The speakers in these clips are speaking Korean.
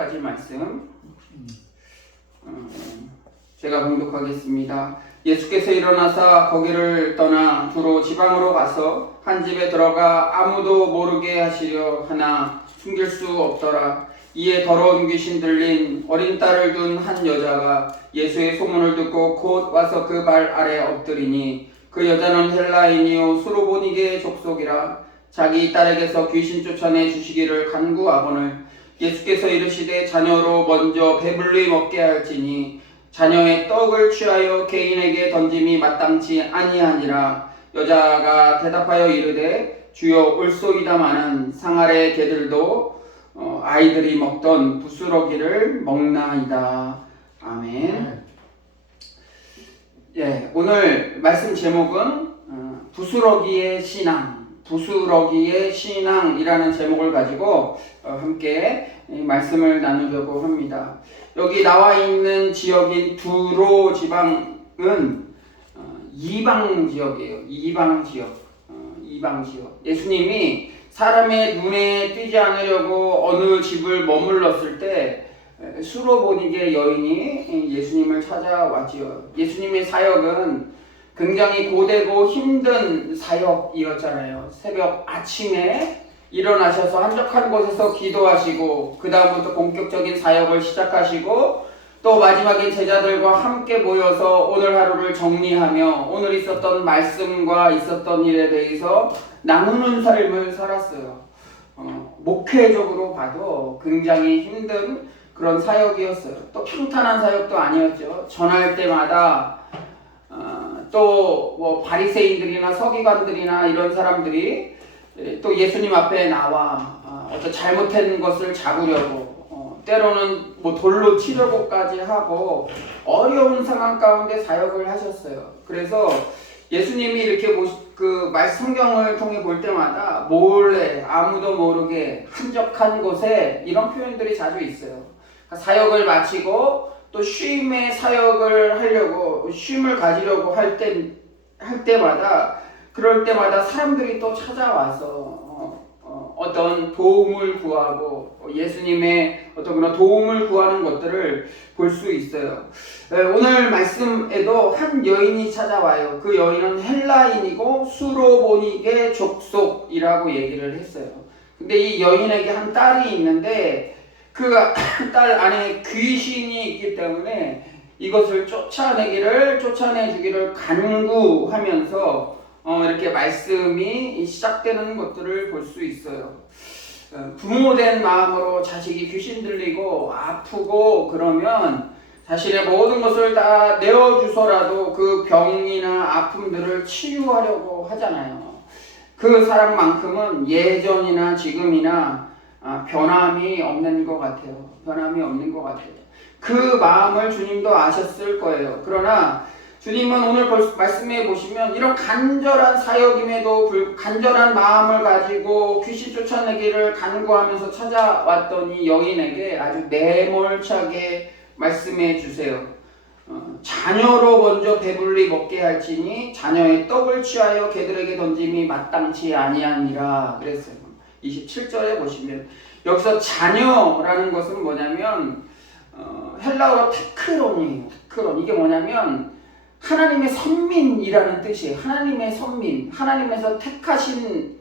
10절까지 말씀 제가 봉독하겠습니다. 예수께서 일어나사 거기를 떠나 두로 지방으로 가서 한 집에 들어가 아무도 모르게 하시려 하나 숨길 수 없더라. 이에 더러운 귀신 들린 어린 딸을 둔 한 여자가 예수의 소문을 듣고 곧 와서 그 발 아래 엎드리니 그 여자는 헬라인이요 수로보니게 족속이라. 자기 딸에게서 귀신 쫓아내 주시기를 간구하거늘 예수께서 이르시되 자녀로 먼저 배불리 먹게 할지니 자녀의 떡을 취하여 개인에게 던짐이 마땅치 아니하니라. 여자가 대답하여 이르되 주여 올소이다마는 상아래 개들도 아이들이 먹던 부스러기를 먹나이다. 아멘. 예, 오늘 말씀 제목은 부스러기의 신앙, 부스러기의 신앙이라는 제목을 가지고 함께 말씀을 나누려고 합니다. 여기 나와 있는 지역인 두로 지방은 이방 지역이에요. 이방 지역. 예수님이 사람의 눈에 띄지 않으려고 어느 집을 머물렀을 때 수로보니게 여인이 예수님을 찾아왔지요. 예수님의 사역은 굉장히 고되고 힘든 사역이었잖아요. 새벽 아침에 일어나셔서 한적한 곳에서 기도하시고 그 다음부터 본격적인 사역을 시작하시고 또 마지막에 제자들과 함께 모여서 오늘 하루를 정리하며 오늘 있었던 말씀과 있었던 일에 대해서 나누는 삶을 살았어요. 목회적으로 봐도 굉장히 힘든 그런 사역이었어요. 또 평탄한 사역도 아니었죠. 전할 때마다 또 뭐 바리새인들이나 서기관들이나 이런 사람들이 또 예수님 앞에 나와 어떤 잘못된 것을 잡으려고 때로는 뭐 돌로 치려고까지 하고 어려운 상황 가운데 사역을 하셨어요. 그래서 예수님이 이렇게 그 성경을 통해 볼 때마다 몰래 아무도 모르게 한적한 곳에 이런 표현들이 자주 있어요. 그러니까 사역을 마치고 또 쉼의 사역을 하려고 쉼을 가지려고 할 때마다 그럴 때마다 사람들이 또 찾아와서 어떤 도움을 구하고 예수님의 어떤 그런 도움을 구하는 것들을 볼 수 있어요. 오늘 말씀에도 한 여인이 찾아와요. 그 여인은 헬라인이고 수로보니게 족속이라고 얘기를 했어요. 근데 이 여인에게 한 딸이 있는데 그 딸 안에 귀신이 있기 때문에 이것을 쫓아내주기를 간구하면서 이렇게 말씀이 시작되는 것들을 볼 수 있어요. 부모된 마음으로 자식이 귀신 들리고 아프고 그러면 자신의 모든 것을 다 내어주서라도 그 병이나 아픔들을 치유하려고 하잖아요. 그 사랑만큼은 예전이나 지금이나 변함이 없는 것 같아요. 그 마음을 주님도 아셨을 거예요. 그러나 주님은 오늘 말씀해 보시면 이런 간절한 사역임에도 간절한 마음을 가지고 귀신 쫓아내기를 간구하면서 찾아왔던 이 여인에게 아주 매몰차게 말씀해 주세요. 자녀로 먼저 배불리 먹게 할지니 자녀의 떡을 취하여 개들에게 던짐이 마땅치 아니하니라 그랬어요. 27절에 보시면 여기서 자녀라는 것은 뭐냐면 헬라어로 테크론이에요. 이게 뭐냐면 하나님의 선민이라는 뜻이에요. 하나님의 선민, 하나님에서 택하신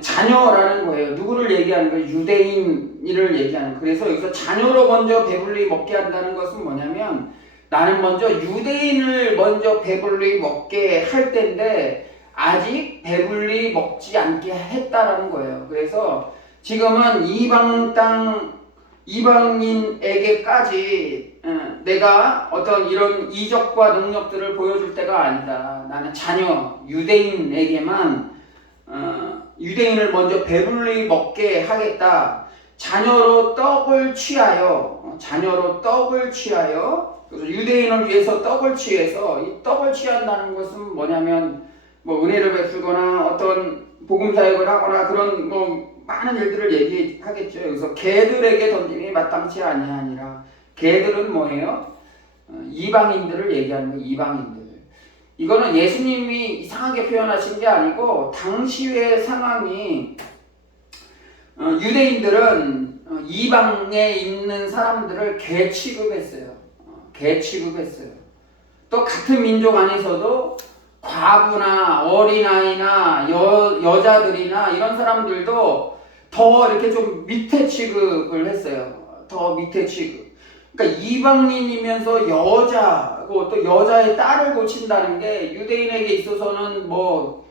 자녀라는 거예요. 누구를 얘기하는 거예요? 유대인을 얘기하는 거예요. 그래서 여기서 자녀로 먼저 배불리 먹게 한다는 것은 뭐냐면 나는 먼저 유대인을 먼저 배불리 먹게 할 때인데 아직 배불리 먹지 않게 했다라는 거예요. 그래서 지금은 이방인에게까지 내가 어떤 이런 이적과 능력들을 보여줄 때가 아니다. 나는 자녀 유대인에게만 유대인을 먼저 배불리 먹게 하겠다. 자녀로 떡을 취하여 그래서 유대인을 위해서 떡을 취해서 이 떡을 취한다는 것은 뭐냐면 뭐 은혜를 베풀거나 어떤 복음 사역을 하거나 그런 뭐 많은 일들을 얘기하겠죠. 여기서 개들에게 던짐이 마땅치 아니하니라. 개들은 뭐예요? 이방인들을 얘기하는 거예요. 이방인들. 이거는 예수님이 이상하게 표현하신 게 아니고 당시의 상황이 유대인들은 이방에 있는 사람들을 개 취급했어요. 개 취급했어요. 또 같은 민족 안에서도 과부나 어린아이나 여자들이나 이런 사람들도 더 이렇게 좀 밑에 취급을 했어요. 더 밑에 취급. 그러니까 이방인이면서 여자고 또 여자의 딸을 고친다는 게 유대인에게 있어서는 뭐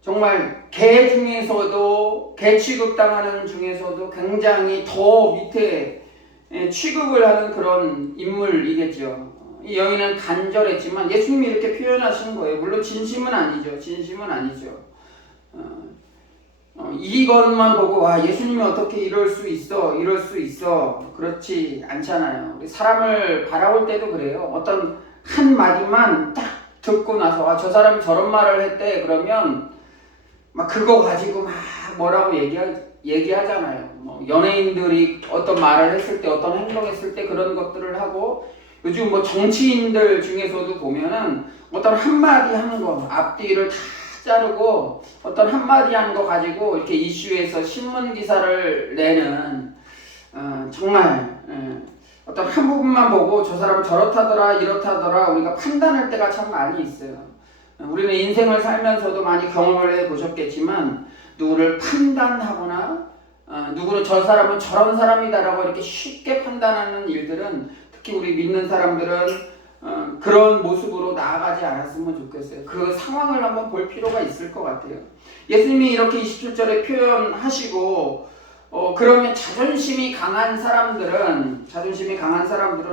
정말 개 중에서도 개 취급당하는 중에서도 굉장히 더 밑에 취급을 하는 그런 인물이겠죠. 이 여인은 간절했지만 예수님이 이렇게 표현하시는 거예요. 물론 진심은 아니죠. 진심은 아니죠. 이것만 보고 와 예수님이 어떻게 이럴 수 있어 이럴 수 있어 그렇지 않잖아요. 우리 사람을 바라볼 때도 그래요. 어떤 한 마디만 딱 듣고 나서 아, 저 사람이 저런 말을 했대 그러면 막 그거 가지고 막 뭐라고 얘기하잖아요. 뭐 연예인들이 어떤 말을 했을 때 어떤 행동했을 때 그런 것들을 하고 요즘 뭐 정치인들 중에서도 보면은 어떤 한마디 하는 거 앞뒤를 다 자르고 어떤 한마디 하는 거 가지고 이렇게 이슈에서 신문 기사를 내는 정말 어떤 한 부분만 보고 저 사람 저렇다더라 이렇다더라 우리가 판단할 때가 참 많이 있어요. 우리는 인생을 살면서도 많이 경험을 해보셨겠지만 누구를 판단하거나 누구는 저 사람은 저런 사람이다라고 이렇게 쉽게 판단하는 일들은 특히 우리 믿는 사람들은 그런 모습으로 나아가지 않았으면 좋겠어요. 그 상황을 한번 볼 필요가 있을 것 같아요. 예수님이 이렇게 27절에 표현하시고 그러면 자존심이 강한 사람들은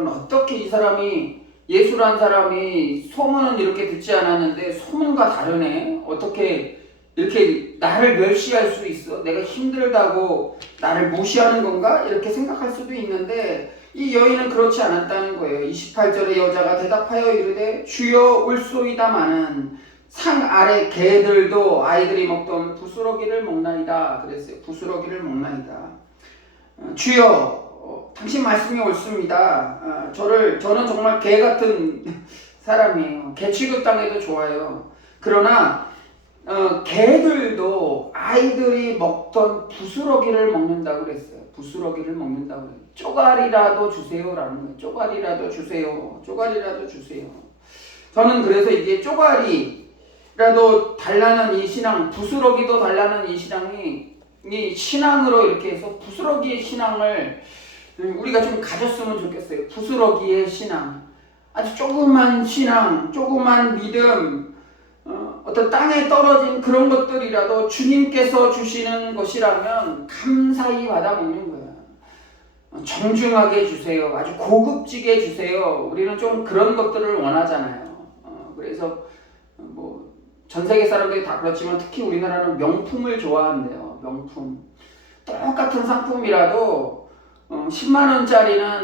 어떻게 이 사람이 예수란 사람이 소문은 이렇게 듣지 않았는데 소문과 다르네. 어떻게 이렇게 나를 멸시할 수 있어? 내가 힘들다고 나를 무시하는 건가? 이렇게 생각할 수도 있는데 이 여인은 그렇지 않았다는 거예요. 28절에 여자가 대답하여 이르되 주여 올소이다마는 상 아래 개들도 아이들이 먹던 부스러기를 먹나이다 그랬어요. 부스러기를 먹나이다. 주여 당신 말씀이 옳습니다. 저는 정말 개 같은 사람이에요. 개 취급당해도 좋아요. 그러나 개들도 아이들이 먹던 부스러기를 먹는다고 그랬어요. 부스러기를 먹는다고 그랬어요. 쪼가리라도 주세요라는 거예요. 쪼가리라도 주세요. 쪼가리라도 주세요. 저는 그래서 이게 쪼가리라도 달라는 이 신앙, 부스러기도 달라는 이 신앙이 이 신앙으로 이렇게 해서 부스러기의 신앙을 우리가 좀 가졌으면 좋겠어요. 부스러기의 신앙. 아주 조그만 신앙, 조그만 믿음, 어떤 땅에 떨어진 그런 것들이라도 주님께서 주시는 것이라면 감사히 받아먹는 거야. 정중하게 주세요. 아주 고급지게 주세요. 우리는 좀 그런 것들을 원하잖아요. 그래서 뭐 전 세계 사람들이 다 그렇지만 특히 우리나라는 명품을 좋아한대요. 명품. 똑같은 상품이라도 10만 원짜리가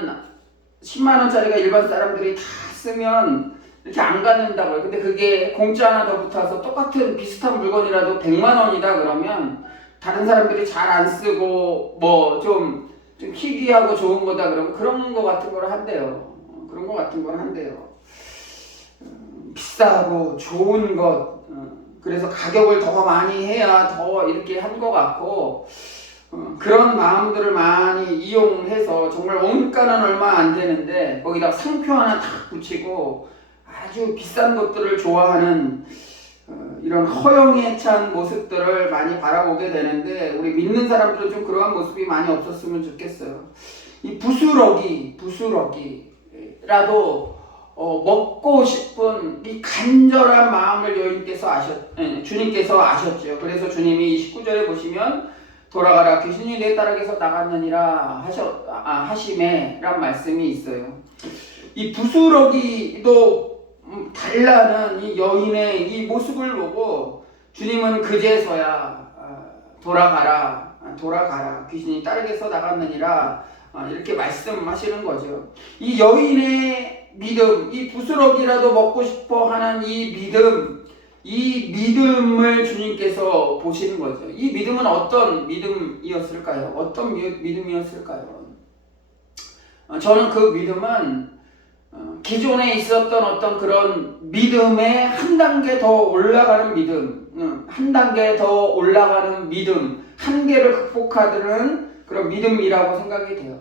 일반 사람들이 다 쓰면 이렇게 안 갖는다고요. 근데 그게 공짜 하나 더 붙어서 똑같은 비슷한 물건이라도 100만 원이다 그러면 다른 사람들이 잘 안 쓰고 뭐 좀 희귀하고 좋은 거다 그러면 그런 거 같은 걸 한대요. 그런 거 같은 걸 한대요. 비싸고 좋은 것 그래서 가격을 더 많이 해야 더 이렇게 한 것 같고 그런 마음들을 많이 이용해서 정말 원가는 얼마 안 되는데 거기다 상표 하나 탁 붙이고 아주 비싼 것들을 좋아하는 이런 허영에 찬 모습들을 많이 바라보게 되는데 우리 믿는 사람들은 좀 그러한 모습이 많이 없었으면 좋겠어요. 이 부스러기라도 먹고 싶은 이 간절한 마음을 주님께서 아셨죠. 그래서 주님이 19절에 보시면 돌아가라 귀신이 내 딸에게서 나갔느니라 하시매란 말씀이 있어요. 이 부스러기도 달라는 이 여인의 이 모습을 보고 주님은 그제서야 돌아가라 귀신이 딸에게서 나갔느니라 이렇게 말씀하시는 거죠. 이 여인의 믿음, 이 부스러기라도 먹고 싶어 하는 이 믿음을 주님께서 보시는 거죠. 이 믿음은 어떤 믿음이었을까요? 어떤 믿음이었을까요? 저는 그 믿음은 기존에 있었던 어떤 그런 믿음에 한 단계 더 올라가는 믿음, 한 단계 더 올라가는 믿음, 한계를 극복하는 그런 믿음이라고 생각이 돼요.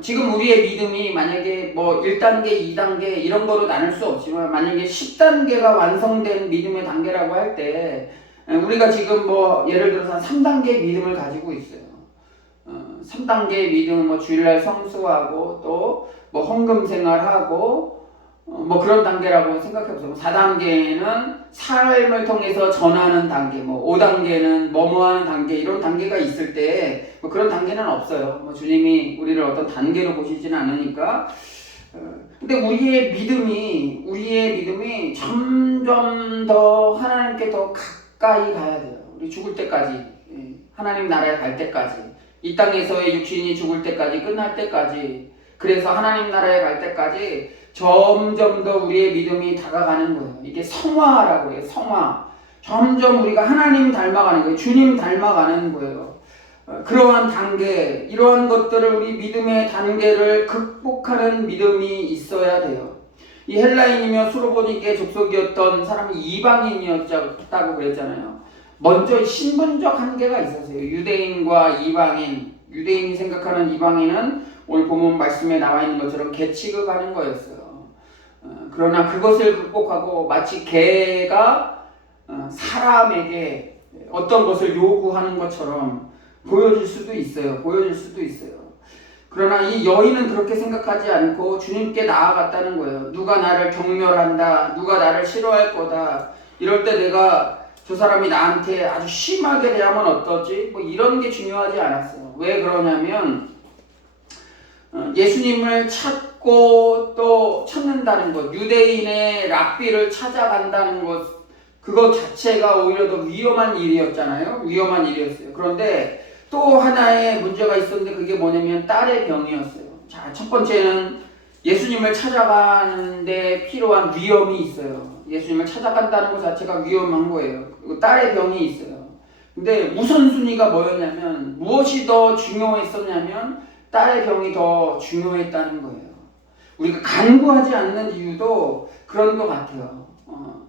지금 우리의 믿음이 만약에 뭐 1단계, 2단계 이런 거로 나눌 수 없지만 만약에 10단계가 완성된 믿음의 단계라고 할 때 우리가 지금 뭐 예를 들어서 한 3단계 믿음을 가지고 있어요. 3단계 믿음은 뭐 주일날 성수하고 또 뭐 헌금 생활하고 뭐 그런 단계라고 생각해보세요. 4단계는 삶을 통해서 전하는 단계, 뭐 5단계는 뭐뭐 하는 단계, 이런 단계가 있을 때 뭐 그런 단계는 없어요. 뭐 주님이 우리를 어떤 단계로 보시지는 않으니까. 근데 우리의 믿음이 점점 더 하나님께 더 가까이 가야 돼요. 우리 죽을 때까지, 하나님 나라에 갈 때까지, 이 땅에서의 육신이 죽을 때까지, 끝날 때까지, 그래서 하나님 나라에 갈 때까지 점점 더 우리의 믿음이 다가가는 거예요. 이게 성화라고 해요. 성화. 점점 우리가 하나님 닮아가는 거예요. 주님 닮아가는 거예요. 그러한 단계, 이러한 것들을 우리 믿음의 단계를 극복하는 믿음이 있어야 돼요. 이 헬라인이며 수로보니게 족속이었던 사람이 이방인이었다고 그랬잖아요. 먼저 신분적 한계가 있었어요. 유대인과 이방인, 유대인이 생각하는 이방인은 오늘 본문 말씀에 나와 있는 것처럼 개 취급하는 거였어요. 그러나 그것을 극복하고 마치 개가 사람에게 어떤 것을 요구하는 것처럼 보여질 수도 있어요. 그러나 이 여인은 그렇게 생각하지 않고 주님께 나아갔다는 거예요. 누가 나를 경멸한다, 누가 나를 싫어할 거다, 이럴 때 내가 저 사람이 나한테 아주 심하게 대하면 어떠지? 뭐 이런 게 중요하지 않았어요. 왜 그러냐면 예수님을 찾고 또 찾는다는 것, 유대인의 랍비를 찾아간다는 것, 그것 자체가 오히려 더 위험한 일이었잖아요. 위험한 일이었어요. 그런데 또 하나의 문제가 있었는데 그게 뭐냐면 딸의 병이었어요. 자, 첫 번째는 예수님을 찾아가는데 필요한 위험이 있어요. 예수님을 찾아간다는 것 자체가 위험한 거예요. 그리고 딸의 병이 있어요. 근데 우선순위가 뭐였냐면, 무엇이 더 중요했었냐면 딸의 병이 더 중요했다는 거예요. 우리가 간구하지 않는 이유도 그런 것 같아요.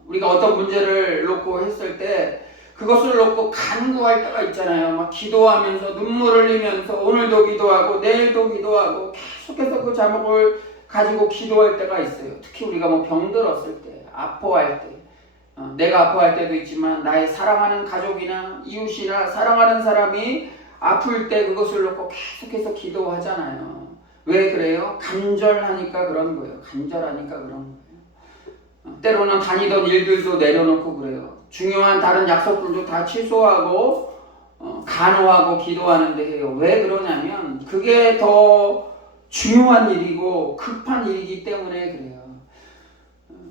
우리가 어떤 문제를 놓고 했을 때 그것을 놓고 간구할 때가 있잖아요. 막 기도하면서 눈물 흘리면서 오늘도 기도하고 내일도 기도하고 계속해서 그 제목을 가지고 기도할 때가 있어요. 특히 우리가 뭐 병들었을 때, 아파할 때, 내가 아파할 때도 있지만 나의 사랑하는 가족이나 이웃이나 사랑하는 사람이 아플 때 그것을 놓고 계속해서 기도하잖아요. 왜 그래요? 간절하니까 그런 거예요. 때로는 다니던 일들도 내려놓고 그래요. 중요한 다른 약속들도 다 취소하고 간호하고 기도하는데 해요. 왜 그러냐면 그게 더 중요한 일이고 급한 일이기 때문에 그래요.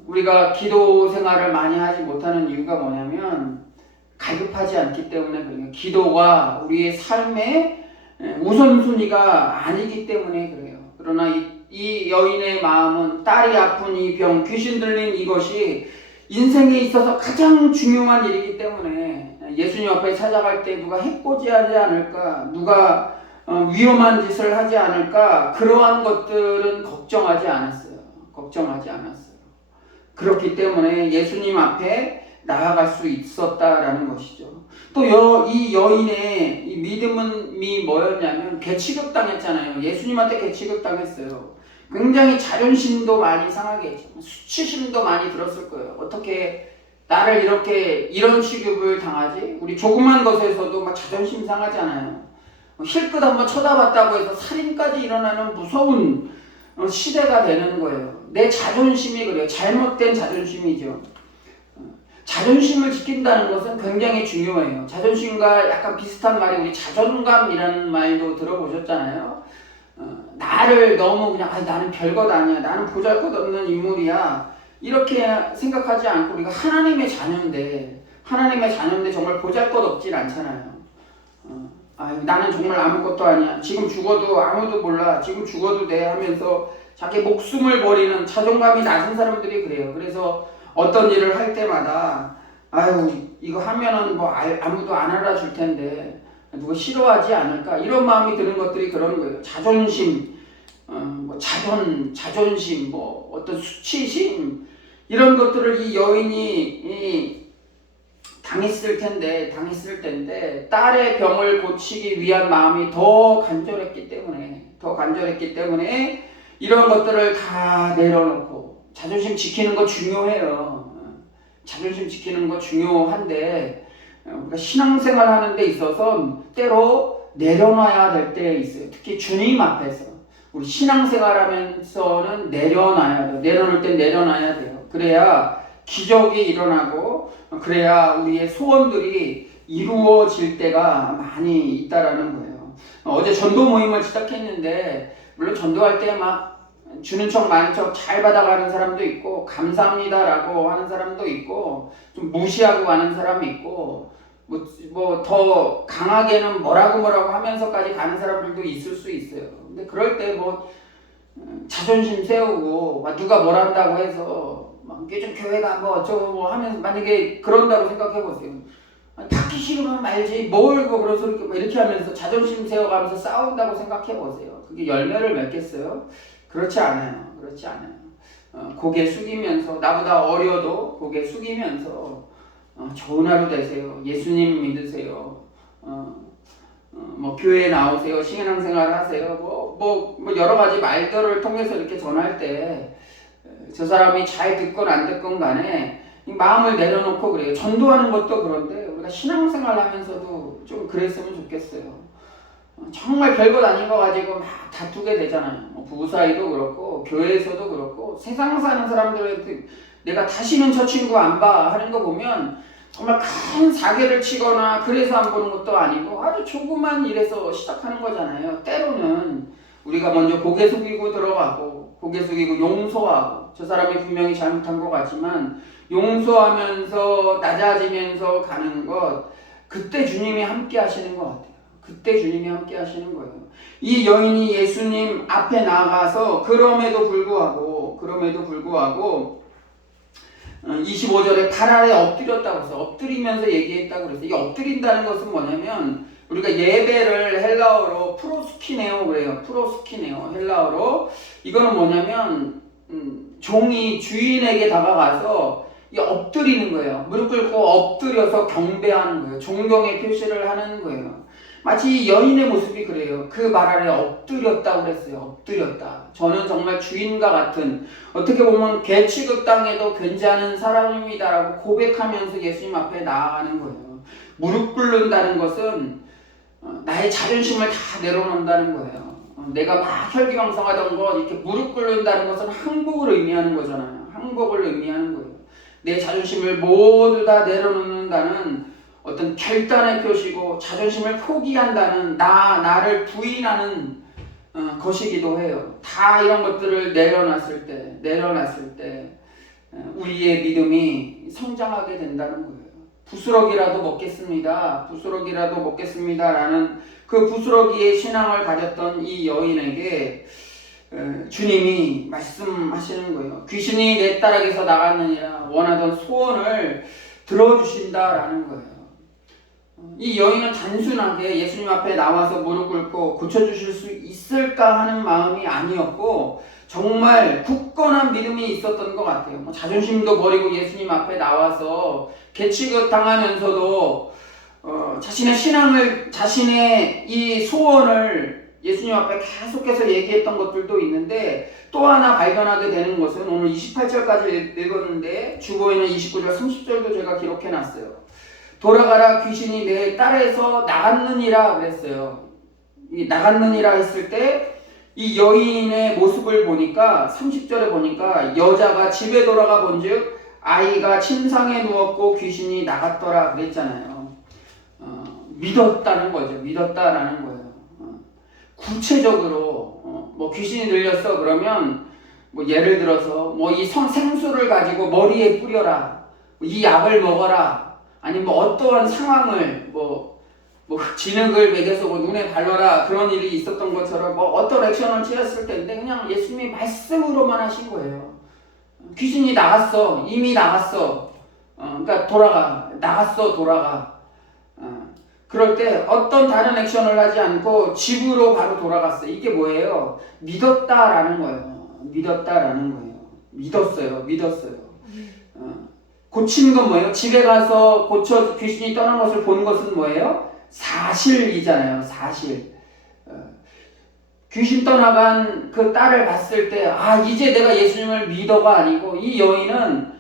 우리가 기도 생활을 많이 하지 못하는 이유가 뭐냐면 갈급하지 않기 때문에 그래요. 기도가 우리의 삶의 우선순위가 아니기 때문에 그래요. 그러나 이 여인의 마음은 딸이 아픈 이 병, 귀신 들린 이것이 인생에 있어서 가장 중요한 일이기 때문에 예수님 앞에 찾아갈 때 누가 해코지하지 않을까, 누가 위험한 짓을 하지 않을까, 그러한 것들은 걱정하지 않았어요. 그렇기 때문에 예수님 앞에 나아갈 수 있었다라는 것이죠. 또 이 여인의 이 믿음이 뭐였냐면 개취급당했잖아요. 예수님한테 개취급당했어요. 굉장히 자존심도 많이 상하게 했죠. 수치심도 많이 들었을 거예요. 어떻게 나를 이런 취급을 당하지? 우리 조그만 것에서도 막 자존심 상하잖아요. 힐끗 한번 쳐다봤다고 해서 살인까지 일어나는 무서운 시대가 되는 거예요. 내 자존심이 그래요. 잘못된 자존심이죠. 자존심을 지킨다는 것은 굉장히 중요해요. 자존심과 약간 비슷한 말이 우리 자존감이라는 말도 들어보셨잖아요. 나를 너무 그냥 나는 별것 아니야, 나는 보잘것없는 인물이야, 이렇게 생각하지 않고 우리가 하나님의 자녀인데 정말 보잘것없진 않잖아요. 나는 정말 아무것도 아니야, 지금 죽어도 아무도 몰라, 지금 죽어도 돼 하면서 자기 목숨을 버리는 자존감이 낮은 사람들이 그래요. 그래서 어떤 일을 할 때마다 이거 하면은 뭐 아무도 안 알아줄 텐데 누가 싫어하지 않을까, 이런 마음이 드는 것들이 그런 거예요. 자존심, 자존심, 어떤 수치심, 이런 것들을 이 여인이 당했을 텐데 딸의 병을 고치기 위한 마음이 더 간절했기 때문에 이런 것들을 다 내려놓고 자존심 지키는 거 중요해요. 자존심 지키는 거 중요한데 우리가 신앙생활 하는 데 있어서 때로 내려놔야 될 때 있어요. 특히 주님 앞에서 우리 신앙생활 하면서는 내려놔야 돼요. 내려놓을 땐 내려놔야 돼요. 그래야 기적이 일어나고 그래야 우리의 소원들이 이루어질 때가 많이 있다라는 거예요. 어제 전도 모임을 시작했는데 물론 전도할 때 막 주는 척 많은 척 잘 받아가는 사람도 있고 감사합니다라고 하는 사람도 있고 좀 무시하고 가는 사람이 있고 뭐 더 강하게는 뭐라고 하면서까지 가는 사람들도 있을 수 있어요. 근데 그럴 때 뭐 자존심 세우고 누가 뭘 한다고 해서 막 요즘 교회가 뭐 어쩌고 뭐 하면서 만약에 그런다고 생각해 보세요. 받기 싫으면 말지 뭘 뭐 그런 소리 이렇게 하면서 자존심 세워가면서 싸운다고 생각해 보세요. 그게 열매를 맺겠어요? 그렇지 않아요. 고개 숙이면서 나보다 어려도 고개 숙이면서 좋은 하루 되세요. 예수님 믿으세요. 뭐 교회에 나오세요. 신앙생활 하세요. 뭐 여러 가지 말들을 통해서 이렇게 전할 때 저 사람이 잘 듣건 안 듣건 간에 마음을 내려놓고 그래요. 전도하는 것도 그런데 우리가 신앙생활 하면서도 좀 그랬으면 좋겠어요. 정말 별것 아닌 거 가지고 막 다투게 되잖아요. 부부 사이도 그렇고 교회에서도 그렇고 세상 사는 사람들한테 내가 다시는 저 친구 안 봐 하는 거 보면 정말 큰 사기를 치거나 그래서 안 보는 것도 아니고 아주 조그만 일에서 시작하는 거잖아요. 때로는 우리가 먼저 고개 숙이고 들어가고 고개 숙이고 용서하고 저 사람이 분명히 잘못한 것 같지만 용서하면서 낮아지면서 가는 것 그때 주님이 함께 하시는 것 같아요. 그때 주님이 함께 하시는 거예요. 이 여인이 예수님 앞에 나가서 그럼에도 불구하고 25절에 발 아래 엎드렸다고 했어요. 엎드리면서 얘기했다고 그랬어요. 이 엎드린다는 것은 뭐냐면 우리가 예배를 헬라어로 프로스키네오 그래요. 프로스키네오 헬라어로 이거는 뭐냐면 종이 주인에게 다가가서 이 엎드리는 거예요. 무릎 꿇고 엎드려서 경배하는 거예요. 존경의 표시를 하는 거예요. 마치 여인의 모습이 그래요. 그 말 아래 엎드렸다고 그랬어요. 엎드렸다. 저는 정말 주인과 같은 어떻게 보면 개 취급당해도 괜찮은 사람입니다라고 고백하면서 예수님 앞에 나아가는 거예요. 무릎 꿇는다는 것은 나의 자존심을 다 내려놓는다는 거예요. 내가 막 혈기왕성하던 거 이렇게 무릎 꿇는다는 것은 항복을 의미하는 거잖아요. 항복을 의미하는 거예요. 내 자존심을 모두 다 내려놓는다는 어떤 결단의 표시고 자존심을 포기한다는 나를 부인하는 것이기도 해요. 다 이런 것들을 내려놨을 때 우리의 믿음이 성장하게 된다는 거예요. 부스러기라도 먹겠습니다라는 그 부스러기의 신앙을 가졌던 이 여인에게 주님이 말씀하시는 거예요. 귀신이 내 딸에게서 나갔느니라 원하던 소원을 들어주신다라는 거예요. 이 여인은 단순하게 예수님 앞에 나와서 무릎 꿇고 고쳐주실 수 있을까 하는 마음이 아니었고 정말 굳건한 믿음이 있었던 것 같아요. 자존심도 버리고 예수님 앞에 나와서 개취급 당하면서도 자신의 신앙을 자신의 이 소원을 예수님 앞에 계속해서 얘기했던 것들도 있는데 또 하나 발견하게 되는 것은 오늘 28절까지 읽었는데 주보에는 29절 30절도 제가 기록해놨어요. 돌아가라 귀신이 내 딸에서 나갔느니라 그랬어요. 이 나갔느니라 했을 때 이 여인의 모습을 보니까 30절에 보니까 여자가 집에 돌아가 본즉 아이가 침상에 누웠고 귀신이 나갔더라 그랬잖아요. 믿었다는 거죠. 믿었다라는 거예요. 구체적으로 뭐 귀신이 들렸어 그러면 뭐 예를 들어서 뭐 이 생수를 가지고 머리에 뿌려라, 이 약을 먹어라, 아니면 뭐 어떠한 상황을 뭐 진흙을 먹여서 뭐 눈에 발라라 그런 일이 있었던 것처럼 뭐 어떤 액션을 취했을 텐데 그냥 예수님이 말씀으로만 하신 거예요. 귀신이 나갔어, 이미 나갔어. 그러니까 돌아가, 나갔어, 돌아가. 그럴 때 어떤 다른 액션을 하지 않고 집으로 바로 돌아갔어. 이게 뭐예요? 믿었다라는 거예요. 믿었어요. 고치는 건 뭐예요? 집에 가서 고쳐 귀신이 떠난 것을 보는 것은 뭐예요? 사실이잖아요. 사실. 귀신 떠나간 그 딸을 봤을 때 이제 내가 예수님을 믿어가 아니고, 이 여인은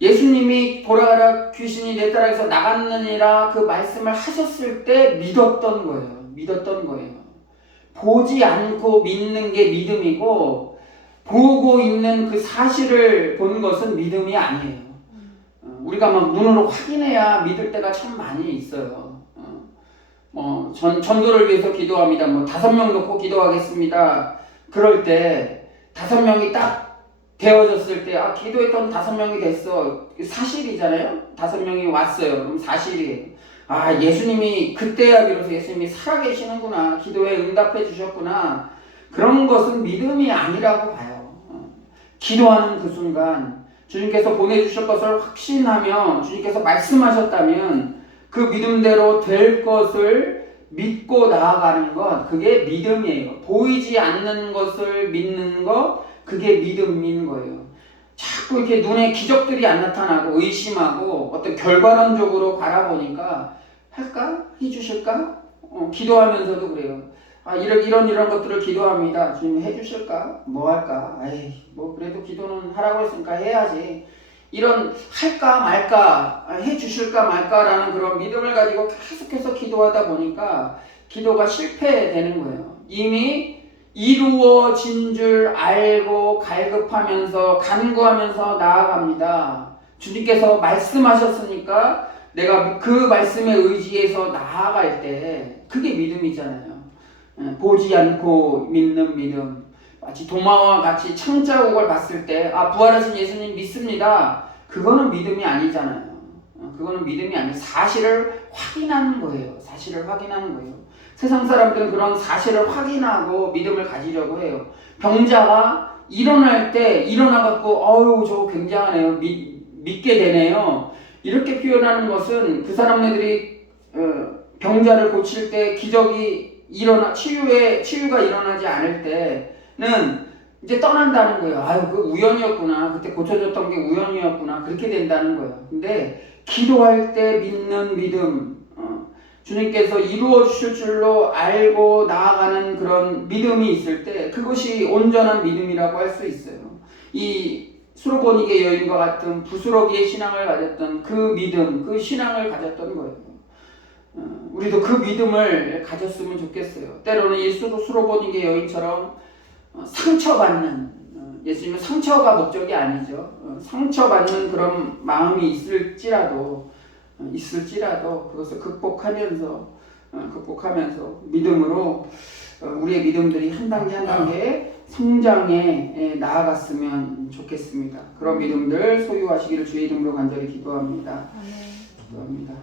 예수님이 돌아가라 귀신이 내 딸에게서 나갔느니라 그 말씀을 하셨을 때 믿었던 거예요. 믿었던 거예요. 보지 않고 믿는 게 믿음이고, 보고 있는 그 사실을 보는 것은 믿음이 아니에요. 우리가 막 눈으로 확인해야 믿을 때가 참 많이 있어요. 전도를 위해서 기도합니다. 5명 놓고 기도하겠습니다. 그럴 때 5명이 딱 되어졌을 때 기도했던 5명이 됐어. 사실이잖아요. 5명이 왔어요. 그럼 사실이에요. 예수님이 그때야 비로소 예수님이 살아계시는구나. 기도에 응답해 주셨구나. 그런 것은 믿음이 아니라고 봐요. 기도하는 그 순간 주님께서 보내주실 것을 확신하며 주님께서 말씀하셨다면 그 믿음대로 될 것을 믿고 나아가는 것, 그게 믿음이에요. 보이지 않는 것을 믿는 것, 그게 믿음인 거예요. 자꾸 이렇게 눈에 기적들이 안 나타나고 의심하고 어떤 결과론적으로 바라보니까 할까? 해주실까? 기도하면서도 그래요. 이런 것들을 기도합니다. 주님 해주실까? 뭐 할까? 그래도 기도는 하라고 했으니까 해야지. 이런 할까 말까, 해주실까 말까라는 그런 믿음을 가지고 계속해서 기도하다 보니까 기도가 실패되는 거예요. 이미 이루어진 줄 알고 갈급하면서 간구하면서 나아갑니다. 주님께서 말씀하셨으니까 내가 그 말씀에 의지해서 나아갈 때 그게 믿음이잖아요. 보지 않고 믿는 믿음. 마치 도마와 같이 창자국을 봤을 때 부활하신 예수님 믿습니다. 그거는 믿음이 아니잖아요. 그거는 믿음이 아니에요. 사실을 확인하는 거예요. 사실을 확인하는 거예요. 세상 사람들은 그런 사실을 확인하고 믿음을 가지려고 해요. 병자가 일어날 때 일어나갖고 저거 굉장하네요. 믿게 되네요. 이렇게 표현하는 것은 그 사람들이 병자를 고칠 때 기적이 치유가 일어나지 않을 때는 이제 떠난다는 거예요. 그 우연이었구나. 그때 고쳐졌던 게 우연이었구나. 그렇게 된다는 거예요. 근데 기도할 때 믿는 믿음, 주님께서 이루어 주실 줄로 알고 나아가는 그런 믿음이 있을 때 그것이 온전한 믿음이라고 할 수 있어요. 이 수로보니게 여인과 같은 부스러기의 신앙을 가졌던 그 믿음, 그 신앙을 가졌던 거예요. 우리도 그 믿음을 가졌으면 좋겠어요. 때로는 이 수로보니게 여인처럼 상처받는, 예수님은 상처가 목적이 아니죠. 상처받는 그런 마음이 있을지라도 그것을 극복하면서 믿음으로 우리의 믿음들이 한 단계 한 단계 성장해 나아갔으면 좋겠습니다. 그런 믿음들 소유하시기를 주의 이름으로 간절히 기도합니다. 기도합니다.